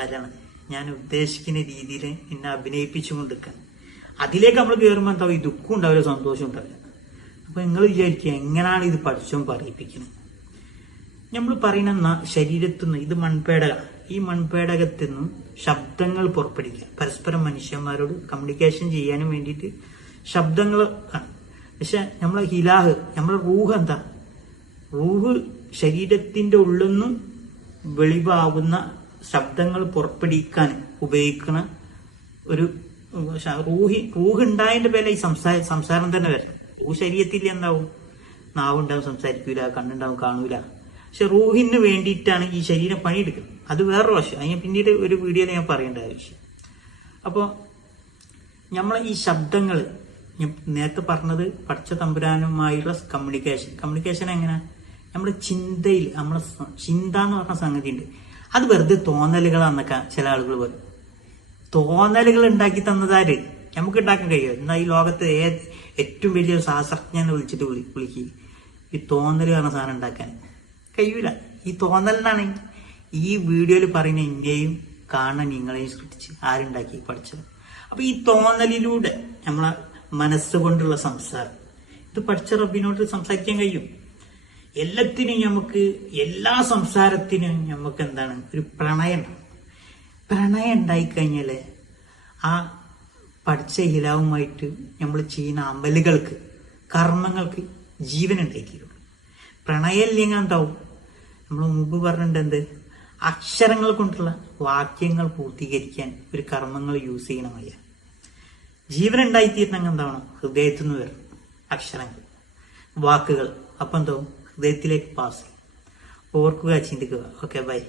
കാര്യമാണ് ഞാൻ ഉദ്ദേശിക്കുന്ന രീതിയിൽ എന്നെ അഭിനയിപ്പിച്ചു കൊണ്ടിരിക്കാൻ. അതിലേക്ക് നമ്മൾ കയറുമ്പോൾ എന്താ ഈ ദുഃഖം ഉണ്ടാവില്ല, സന്തോഷം ഉണ്ടാവില്ല. അപ്പൊ നിങ്ങൾ വിചാരിക്കുക എങ്ങനെയാണ് ഇത് പഠിച്ചോൻ പറയിപ്പിക്കുന്നത്? നമ്മൾ പറയുന്ന ശരീരത്തിൽ നിന്ന് ഇത് മൺപേടക, ഈ മൺപേടകത്തിൽ നിന്നും ശബ്ദങ്ങൾ പുറപ്പെടുവിക്കുക. പരസ്പരം മനുഷ്യന്മാരോട് കമ്മ്യൂണിക്കേഷൻ ചെയ്യാനും വേണ്ടിയിട്ട് ശബ്ദങ്ങൾ ആണ്. പക്ഷെ നമ്മളെ ഹിലാഹ്, നമ്മളെ റൂഹ് എന്താ? റൂഹ് ശരീരത്തിന്റെ ഉള്ളിൽ നിന്നും വെളിവാകുന്ന ശബ്ദങ്ങൾ പുറപ്പെടുവിക്കാൻ ഉപയോഗിക്കുന്ന ഒരു റൂഹ് ഉണ്ടായതിന്റെ പേരെ ഈ സംസാരം തന്നെ വരണം. റൂഹ് ശരീരത്തിൽ എന്താവും? നാവുണ്ടാവും, സംസാരിക്കൂല, കണ്ണുണ്ടാവും, കാണൂല. പക്ഷെ റൂഹിന് വേണ്ടിയിട്ടാണ് ഈ ശരീരം പണിയെടുക്കുന്നത്. അത് വേറൊരു വശം, അതിന് പിന്നീട് ഒരു വീഡിയോയിൽ ഞാൻ പറയേണ്ട ആവശ്യം. അപ്പോൾ നമ്മളെ ഈ ശബ്ദങ്ങൾ നേരത്തെ പറഞ്ഞത് പഠിച്ച തമ്പുരാനുമായുള്ള കമ്മ്യൂണിക്കേഷൻ എങ്ങനെ? നമ്മുടെ ചിന്തയിൽ, നമ്മളെ ചിന്ത എന്ന് പറഞ്ഞ സംഗതി ഉണ്ട്. അത് വെറുതെ തോന്നലുകളാന്നൊക്കെ ചില ആളുകൾ പറയും. തോന്നലുകൾ ഉണ്ടാക്കി തന്നതാര്? നമുക്ക് ഉണ്ടാക്കാൻ കഴിയുമോ? എന്നാൽ ഈ ലോകത്ത് ഏറ്റവും വലിയ ശാസ്ത്രജ്ഞനെ വിളിച്ചിട്ട് വിളിക്കുക ഈ തോന്നൽ പറഞ്ഞ സാധനം ഉണ്ടാക്കാൻ കഴിയൂല. ഈ തോന്നലിനാണ് ഈ വീഡിയോയിൽ പറയുന്ന എന്നെയും കാണാൻ നിങ്ങളെയും സൃഷ്ടിച്ച് ആരുണ്ടാക്കി പഠിച്ചത്. അപ്പൊ ഈ തോന്നലിലൂടെ നമ്മളെ മനസ്സുകൊണ്ടുള്ള സംസാരം, ഇത് പഠിച്ച റബ്ബിനോട് സംസാരിക്കാൻ കഴിയും. എല്ലാത്തിനും നമുക്ക്, എല്ലാ സംസാരത്തിനും നമുക്ക് എന്താണ്? ഒരു പ്രണയം ഉണ്ടായിക്കഴിഞ്ഞാല് ആ പഠിച്ച ഹിലാവുമായിട്ട് നമ്മൾ ചെയ്യുന്ന അമലുകൾക്ക്, കർമ്മങ്ങൾക്ക് ജീവൻ ഉണ്ടാക്കിയിരുന്നു. പ്രണയം ഇല്ലെങ്കിൽ എന്താവും? നമ്മൾ മുമ്പ് പറഞ്ഞിട്ടുണ്ട് എന്ത്? അക്ഷരങ്ങൾ കൊണ്ടുള്ള വാക്യങ്ങൾ പൂർത്തീകരിക്കാൻ ഒരു കർമ്മങ്ങൾ യൂസ് ചെയ്യണമല്ല. ജീവൻ ഉണ്ടായിത്തീരണമെങ്കിൽ എന്താവണം? ഹൃദയത്തിൽ നിന്ന് വരണം അക്ഷരങ്ങൾ, വാക്കുകൾ. അപ്പം എന്താവും? ഹൃദയത്തിലേക്ക് പാസ് ചെയ്യും. ഓർക്കുക, ചിന്തിക്കുക. Okay, by.